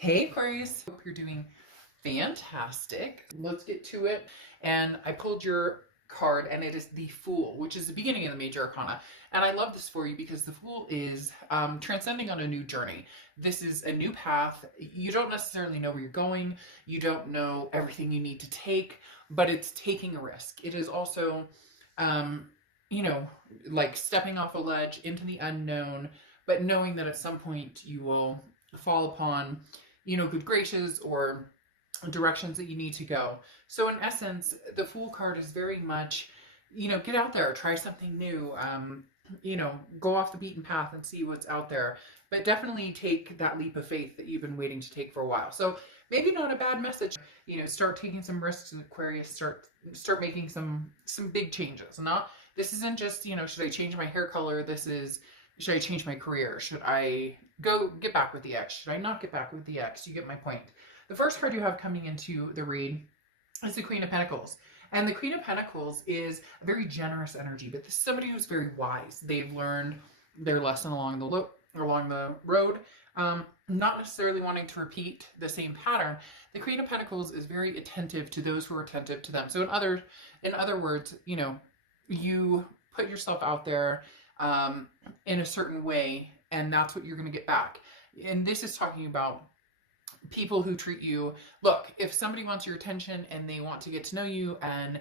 Hey Aquarius, hope you're doing fantastic. Let's get to it. And I pulled your card and it is the Fool, which is the beginning of the major arcana. And I love this for you because the Fool is transcending on a new journey. This is a new path. You don't necessarily know where you're going. You don't know everything you need to take, but it's taking a risk. It is also, you know, like stepping off a ledge into the unknown, but knowing that at some point you will fall upon good graces or directions that you need to go. So in essence, the Fool card is very much, get out there, try something new, go off the beaten path and see what's out there. But definitely take that leap of faith that you've been waiting to take for a while. So maybe not a bad message. Start taking some risks in Aquarius. Start making some big changes. This isn't just should I change my hair color? This is, should I change my career? Should I get back with the ex? Should I not get back with the ex? You get my point. The first card you have coming into the read is the Queen of Pentacles. And the Queen of Pentacles is a very generous energy, but this is somebody who's very wise. They've learned their lesson along the road, not necessarily wanting to repeat the same pattern. The Queen of Pentacles is very attentive to those who are attentive to them. So in other words, you put yourself out there in a certain way, and that's what you're going to get back. And this is talking about people who treat you. Look, if somebody wants your attention and they want to get to know you and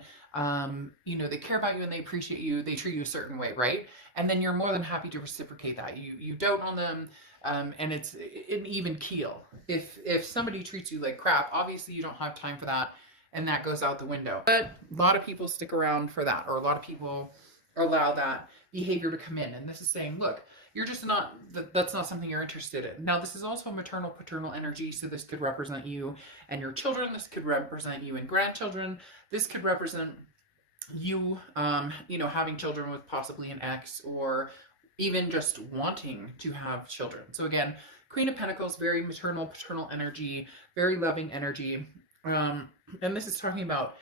they care about you and they appreciate you, they treat you a certain way, right? And then you're more than happy to reciprocate that. You dote on them, and it's an even keel. If somebody treats you like crap, obviously you don't have time for that, and that goes out the window. But a lot of people stick around for that, or a lot of people allow that behavior to come in. And this is saying, look, you're just not, that's not something you're interested in. Now, this is also maternal, paternal energy. So this could represent you and your children. This could represent you and grandchildren. This could represent you, having children with possibly an ex, or even just wanting to have children. So again, Queen of Pentacles, very maternal, paternal energy, very loving energy. And this is talking about,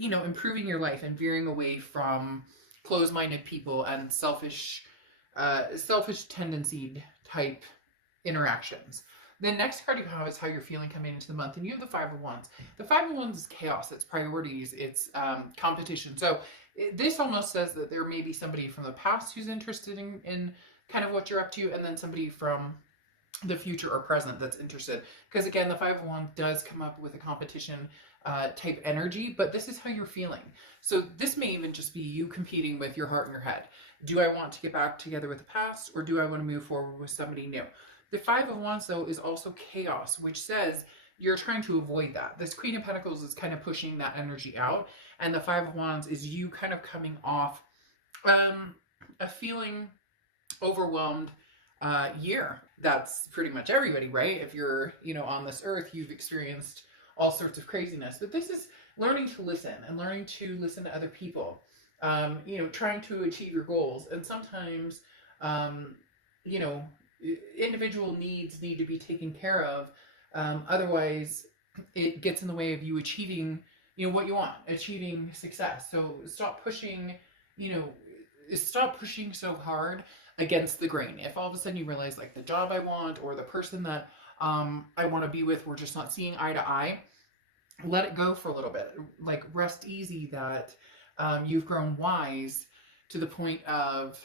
improving your life and veering away from closed-minded people and selfish tendency type interactions. The next card you have is how you're feeling coming into the month, and you have the Five of Wands. The Five of Wands is chaos, it's priorities, it's competition. So this almost says that there may be somebody from the past who's interested in kind of what you're up to, and then somebody from the future or present that's interested. Because again, the Five of Wands does come up with a competition type energy, but this is how you're feeling. So this may even just be you competing with your heart and your head. Do I want to get back together with the past, or do I want to move forward with somebody new? The Five of Wands, though, is also chaos, which says you're trying to avoid that. This Queen of Pentacles is kind of pushing that energy out, and the Five of Wands is you kind of coming off a feeling overwhelmed year. That's pretty much everybody, right? If you're, on this earth, you've experienced all sorts of craziness. But this is learning to listen and learning to listen to other people, trying to achieve your goals. And sometimes, individual needs need to be taken care of. Otherwise, it gets in the way of you achieving, what you want, achieving success. So stop pushing so hard against the grain. If all of a sudden you realize, like, the job I want or the person that I want to be with, we're just not seeing eye to eye, let it go for a little bit. Like, rest easy that you've grown wise to the point of,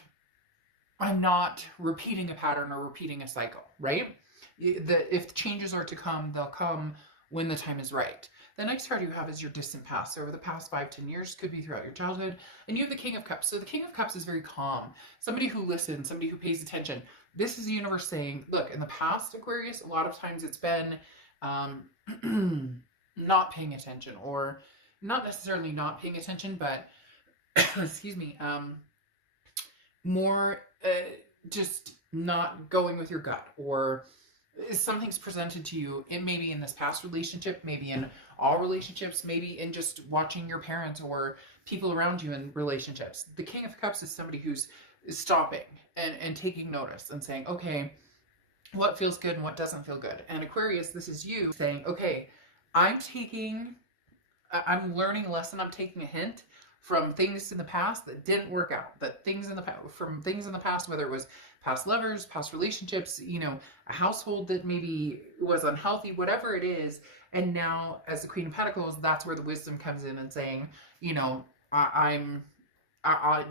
I'm not repeating a pattern or repeating a cycle, right? If changes are to come, they'll come when the time is right. The next card you have is your distant past. So over the past 5-10 years, could be throughout your childhood. And you have the King of Cups. So the King of Cups is very calm. Somebody who listens, somebody who pays attention. This is the universe saying, look, in the past, Aquarius, a lot of times it's been not paying attention, or not necessarily not paying attention, but excuse me, more just not going with your gut, or something's presented to you. It may be in this past relationship, maybe in all relationships, maybe in just watching your parents or people around you in relationships. The King of Cups is somebody who's stopping and taking notice and saying, okay, what feels good and what doesn't feel good. And Aquarius, this is you saying, okay, I'm learning a lesson, I'm taking a hint from things in the past that didn't work out, that things in the past, from things in the past, whether it was past lovers, past relationships, you know, a household that maybe was unhealthy, whatever it is. And now, as the Queen of Pentacles, that's where the wisdom comes in and saying, you know, I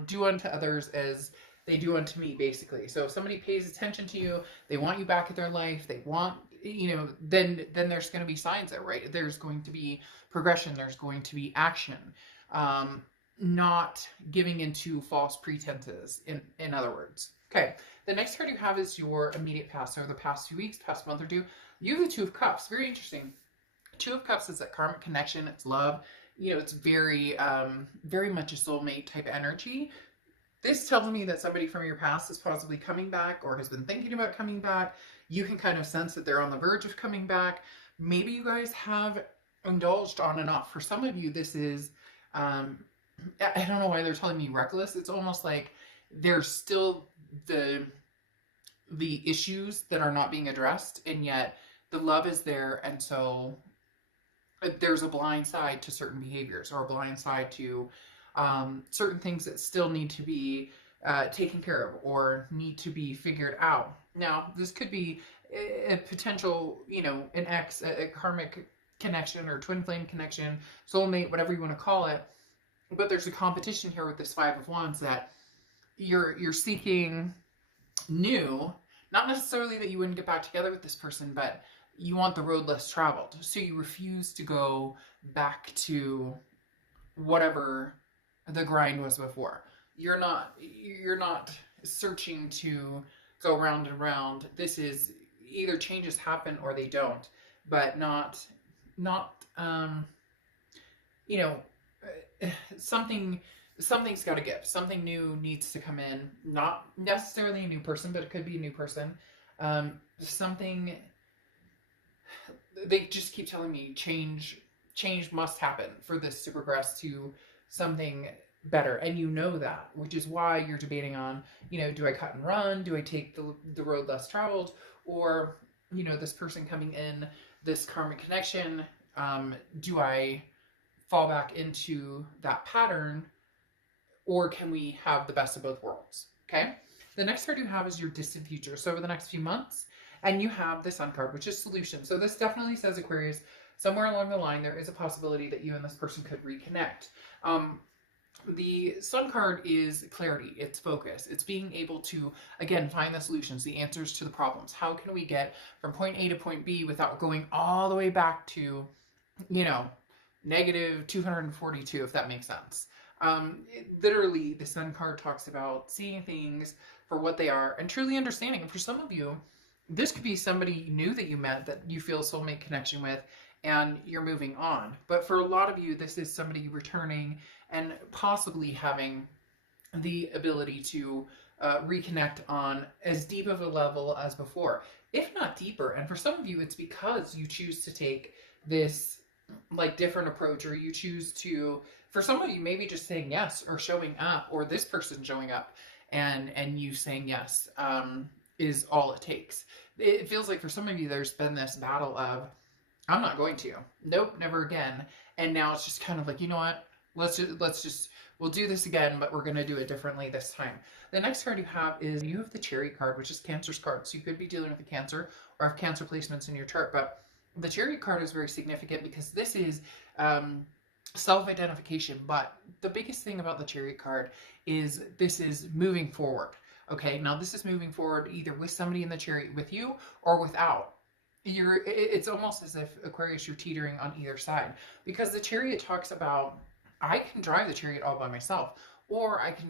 do unto others as they do unto me, basically. So if somebody pays attention to you, they want you back in their life, they want, you know, then there's going to be signs there, right? There's going to be progression, there's going to be action. Not giving into false pretenses, in other words. Okay, the next card you have is your immediate past, so the past few weeks, past month or two. You have the Two of Cups. Very interesting. Two of Cups is that karmic connection. It's love. You know, it's very, very much a soulmate type energy. This tells me that somebody from your past is possibly coming back or has been thinking about coming back. You can kind of sense that they're on the verge of coming back. Maybe you guys have indulged on and off. For some of you, this is, I don't know why they're telling me reckless. It's almost like there's still the issues that are not being addressed, and yet the love is there, and so there's a blind side to certain behaviors, or a blind side to certain things that still need to be taken care of or need to be figured out. Now, this could be a potential, you know, an ex, a karmic connection or twin flame connection, soulmate, whatever you want to call it. But there's a competition here with this Five of Wands that you're seeking new, not necessarily that you wouldn't get back together with this person, but you want the road less traveled. So you refuse to go back to whatever the grind was before. You're not searching to go round and round. This is either changes happen or they don't, but not you know, something's got to give. Something new needs to come in. Not necessarily a new person, but it could be a new person. Something, they just keep telling me change must happen for this to progress to something better. And you know that, which is why you're debating on, you know, do I cut and run? Do I take the road less traveled? Or, you know, this person coming in, this karmic connection, do I fall back into that pattern, or can we have the best of both worlds? Okay. The next card you have is your distant future. So over the next few months, and you have the Sun card, which is solution. So this definitely says, Aquarius, somewhere along the line, there is a possibility that you and this person could reconnect. The Sun card is clarity, it's focus, it's being able to, again, find the solutions, the answers to the problems. How can we get from point A to point B without going all the way back to, you know, negative 242, if that makes sense. Literally, the Sun card talks about seeing things for what they are and truly understanding. And for some of you, this could be somebody new that you met that you feel a soulmate connection with, and you're moving on. But for a lot of you, this is somebody returning and possibly having the ability to reconnect on as deep of a level as before, if not deeper. And for some of you, it's because you choose to take this like different approach, or you choose to, for some of you, maybe just saying yes or showing up, or this person showing up and you saying yes is all it takes. It feels like for some of you, there's been this battle of, I'm not going to, nope, never again. And now it's just kind of like, you know what, we'll do this again, but we're going to do it differently this time. The next card you have the Chariot card, which is Cancer's card. So you could be dealing with a Cancer or have Cancer placements in your chart, but the Chariot card is very significant because this is self-identification. But the biggest thing about the Chariot card is this is moving forward. Okay, now this is moving forward either with somebody in the chariot with you or without. It's almost as if, Aquarius, you're teetering on either side, because the Chariot talks about, I can drive the chariot all by myself, or I can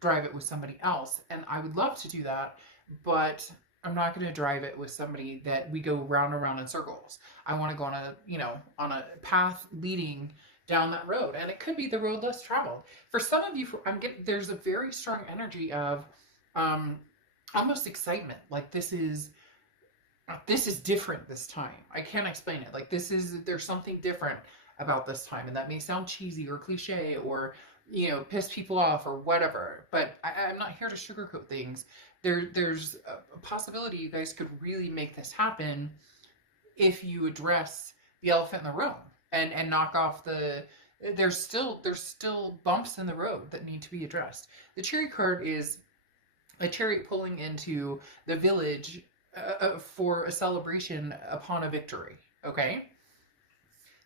drive it with somebody else, and I would love to do that, but I'm not going to drive it with somebody that we go round and round in circles. I want to go on a path leading down that road, and it could be the road less traveled. For some of you, there's a very strong energy of almost excitement, like this is different this time. I can't explain it. Like there's something different about this time, and that may sound cheesy or cliche or, you know, piss people off or whatever, but I'm not here to sugarcoat things. There's a possibility you guys could really make this happen if you address the elephant in the room and knock off the there's still bumps in the road that need to be addressed. The Chariot card is a chariot pulling into the village for a celebration upon a victory. Okay.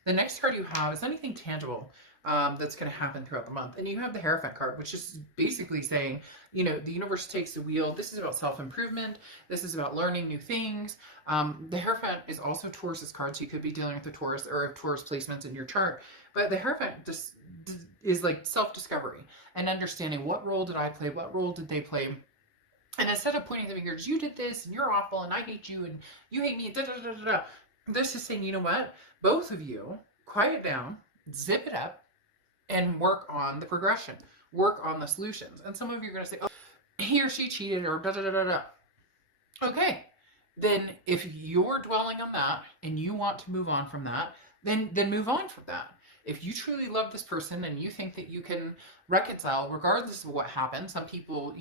The next card you have is anything tangible that's going to happen throughout the month. And you have the Hierophant card, which is basically saying, the universe takes the wheel. This is about self-improvement. This is about learning new things. The Hierophant is also Taurus's card, so you could be dealing with the Taurus or Taurus placements in your chart. But the Hierophant just is like self-discovery and understanding, what role did I play? What role did they play? And instead of pointing the fingers, you did this, and you're awful, and I hate you, and you hate me, da da da da da. This is saying, you know what? Both of you, quiet down, zip it up, and work on the progression. Work on the solutions. And some of you are going to say, oh, he or she cheated, or da da da da da. Okay. Then if you're dwelling on that, and you want to move on from that, then move on from that. If you truly love this person, and you think that you can reconcile, regardless of what happened, some people,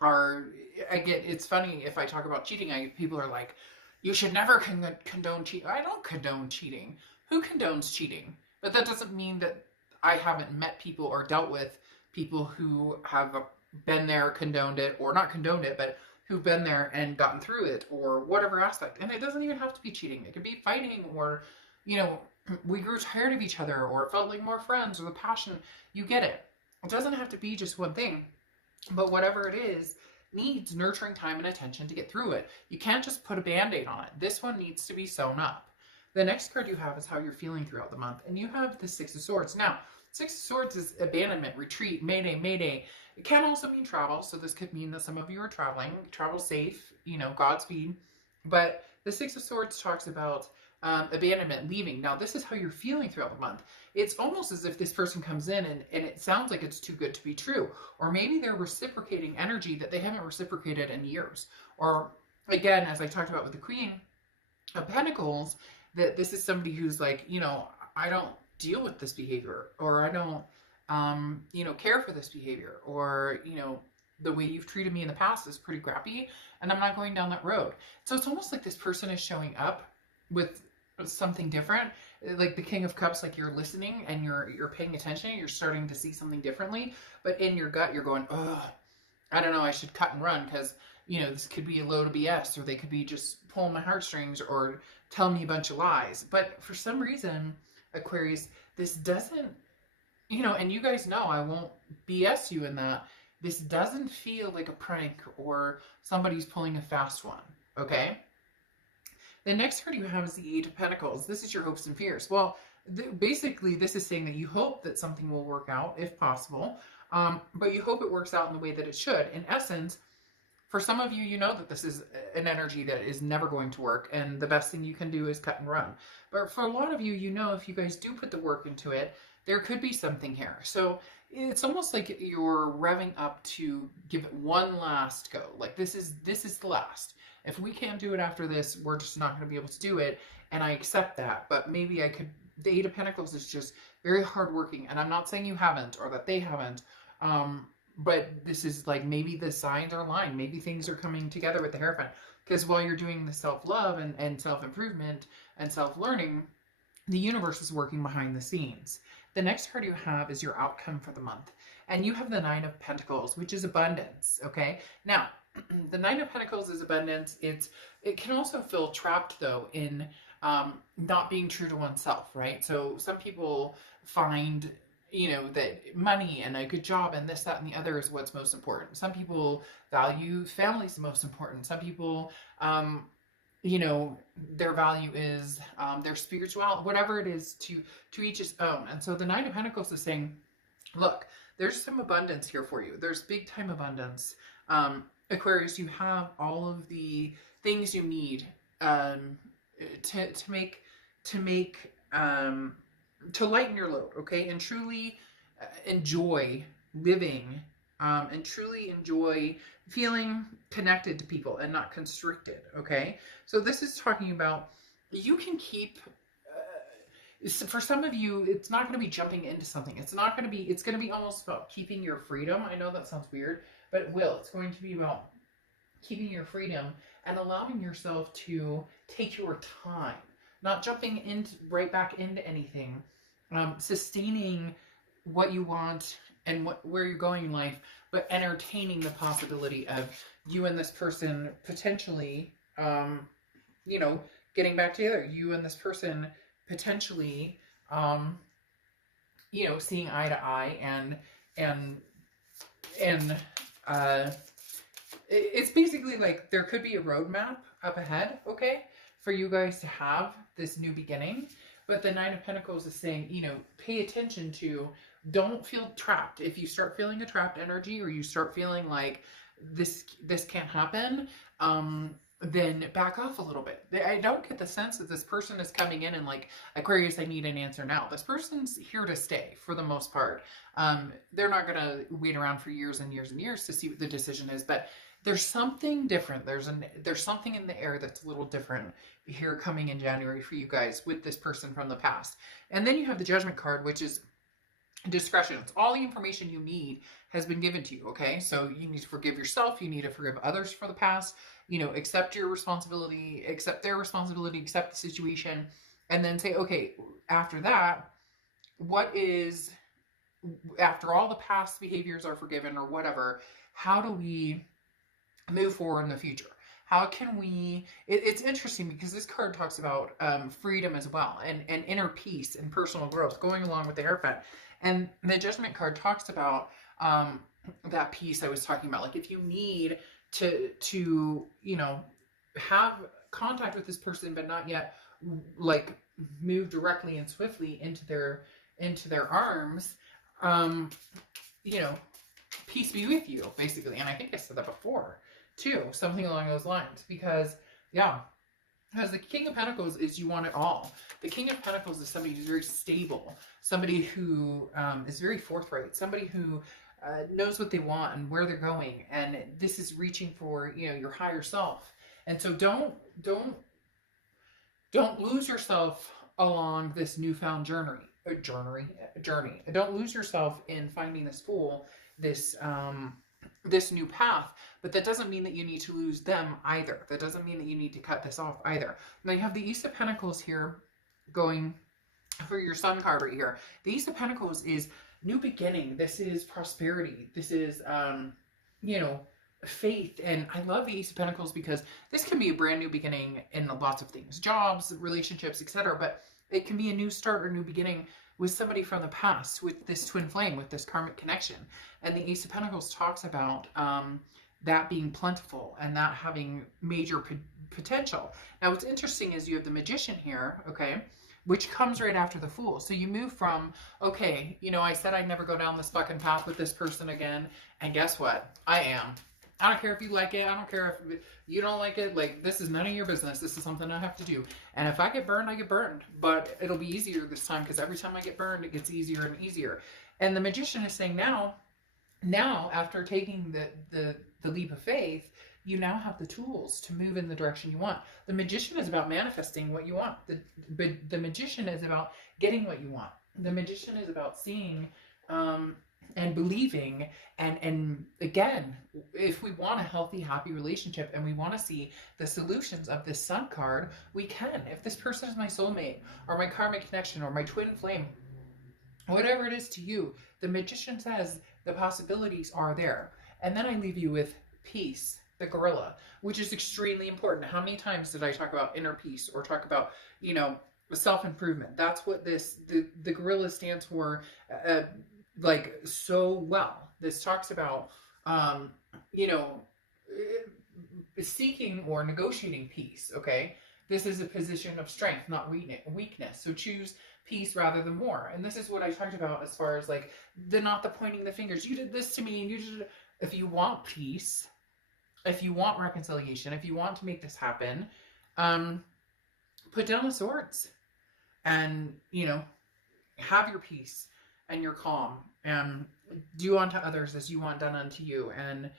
it's funny if I talk about cheating, people are like, you should never condone cheating. I don't condone cheating. Who condones cheating? But that doesn't mean that I haven't met people or dealt with people who have been there, condoned it, or not condoned it, but who've been there and gotten through it, or whatever aspect. And it doesn't even have to be cheating. It could be fighting, or, we grew tired of each other, or it felt like more friends, or the passion. You get it. It doesn't have to be just one thing. But whatever it is, needs nurturing time and attention to get through it. You can't just put a band-aid on it. This one needs to be sewn up. The next card you have is how you're feeling throughout the month. And you have the Six of Swords. Now, Six of Swords is abandonment, retreat, mayday, mayday. It can also mean travel. So this could mean that some of you are traveling. Travel safe, Godspeed. But the Six of Swords talks about abandonment, leaving. Now, this is how you're feeling throughout the month. It's almost as if this person comes in and it sounds like it's too good to be true. Or maybe they're reciprocating energy that they haven't reciprocated in years. Or, again, as I talked about with the Queen of Pentacles, that this is somebody who's like, I don't deal with this behavior, or I don't, care for this behavior, or, the way you've treated me in the past is pretty crappy, and I'm not going down that road. So it's almost like this person is showing up with something different, like the King of Cups, like you're listening and you're paying attention, you're starting to see something differently, but in your gut you're going, oh, I don't know, I should cut and run, because this could be a load of BS, or they could be just pulling my heartstrings or telling me a bunch of lies. But for some reason, Aquarius, this doesn't, and you guys know I won't BS you in that, this doesn't feel like a prank or somebody's pulling a fast one, okay? The next card you have is the Eight of Pentacles. This is your hopes and fears. Well, basically, this is saying that you hope that something will work out, if possible, but you hope it works out in the way that it should. In essence, for some of you, you know that this is an energy that is never going to work, and the best thing you can do is cut and run. But for a lot of you, if you guys do put the work into it, there could be something here. So it's almost like you're revving up to give it one last go. Like this is the last. If we can't do it after this, we're just not going to be able to do it. And I accept that. But maybe I could. The Eight of Pentacles is just very hardworking. And I'm not saying you haven't, or that they haven't. But this is like, maybe the signs are aligned. Maybe things are coming together with the Hierophant. Because while you're doing the self-love and self-improvement and self-learning, the universe is working behind the scenes. The next card you have is your outcome for the month. And you have the Nine of Pentacles, which is abundance, okay? Now, the Nine of Pentacles is abundance. It can also feel trapped, though, in not being true to oneself, right? So some people find, that money and a good job and this, that, and the other is what's most important. Some people value family is the most important. Some people, their value is their spirituality, whatever it is, to each his own. And so the Nine of Pentacles is saying, look, there's some abundance here for you. There's big time abundance. Aquarius, you have all of the things you need to lighten your load, okay, and truly enjoy living, and truly enjoy feeling connected to people and not constricted, okay? So this is talking about, you can keep, for some of you, it's not going to be jumping into something. It's going to be almost about keeping your freedom. I know that sounds weird, but it will. It's going to be about keeping your freedom and allowing yourself to take your time, not jumping right back into anything sustaining what you want and where you're going in life, but entertaining the possibility of you and this person potentially, you know, getting back together. You and this person potentially, um, you know, seeing eye to eye, and and uh, it's basically like there could be a roadmap up ahead, okay, for you guys to have this new beginning. But the Nine of Pentacles is saying, you know, pay attention to, don't feel trapped. If you start feeling a trapped energy, or you start feeling like this can't happen, then back off a little bit. I don't get the sense that this person is coming in and like, Aquarius, I need an answer now. This person's here to stay for the most part. They're not going to wait around for years and years and years to see what the decision is, but there's something different. There's something in the air that's a little different here coming in January for you guys with this person from the past. And then you have the Judgment card, which is discretion. It's all the information you need has been given to you, okay? So you need to forgive yourself, you need to forgive others for the past, you know, accept your responsibility, accept their responsibility, accept the situation, and then say, okay, after that, what is, after all the past behaviors are forgiven or whatever, how do we move forward in the future? How can we, it's interesting because this card talks about freedom as well, and inner peace and personal growth going along with the Hierophant. And the Judgment card talks about that peace I was talking about. Like if you need to, you know, have contact with this person, but not yet like move directly and swiftly into their arms, you know, peace be with you, basically. And I think I said that before too, something along those lines, because yeah, because the King of Pentacles is you want it all. The King of Pentacles is somebody who's very stable, somebody who is very forthright, somebody who knows what they want and where they're going, and this is reaching for, you know, your higher self. And so don't lose yourself along this newfound journey. Don't lose yourself in finding this Fool, this new path, but that doesn't mean that you need to lose them either. That doesn't mean that you need to cut this off either. Now you have the Ace of Pentacles here going for your Sun card right here. The Ace of Pentacles is new beginning. This is prosperity. This is, you know, faith. And I love the Ace of Pentacles because this can be a brand new beginning in lots of things, jobs, relationships, etc. But it can be a new start or new beginning with somebody from the past, with this twin flame, with this karmic connection. And the Ace of Pentacles talks about that being plentiful and that having major potential. Now what's interesting is you have the Magician here, okay, which comes right after the Fool. So you move from, okay, you know, I said I'd never go down this fucking path with this person again, and guess what? I am. I don't care if you like it. I don't care if you don't like it. Like, this is none of your business. This is something I have to do. And if I get burned, I get burned. But it'll be easier this time, because every time I get burned, it gets easier and easier. And the Magician is saying now after taking the leap of faith, you now have the tools to move in the direction you want. The Magician is about manifesting what you want. The Magician is about getting what you want. The Magician is about seeing and believing, and again, if we want a healthy, happy relationship and we want to see the solutions of this Sun card, we can. If this person is my soulmate or my karmic connection or my twin flame, whatever it is to you, the Magician says the possibilities are there. And then I leave you with peace, the gorilla, which is extremely important. How many times did I talk about inner peace or talk about, you know, self-improvement? That's what the gorilla stands for, like, so well. This talks about, you know, seeking or negotiating peace, okay? This is a position of strength, not weakness. So choose peace rather than war. And this is what I talked about as far as like not the pointing the fingers. You did this to me and you did. If you want peace, if you want reconciliation, if you want to make this happen, put down the swords and, you know, have your peace and your calm, and do unto others as you want done unto you, and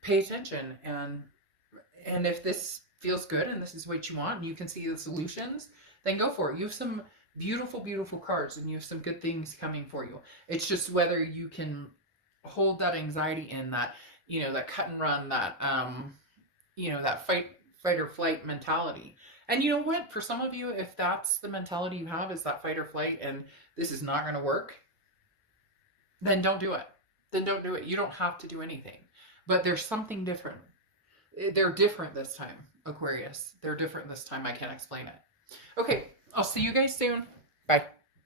pay attention. And if this feels good and this is what you want and you can see the solutions, then go for it. You have some beautiful, beautiful cards and you have some good things coming for you. It's just whether you can hold that anxiety in, that, you know, that cut and run, that, you know, that fight or flight mentality. And you know what? For some of you, if that's the mentality you have, is that fight or flight and this is not going to work, then don't do it. Then don't do it. You don't have to do anything. But there's something different. They're different this time, Aquarius. They're different this time. I can't explain it. Okay, I'll see you guys soon. Bye.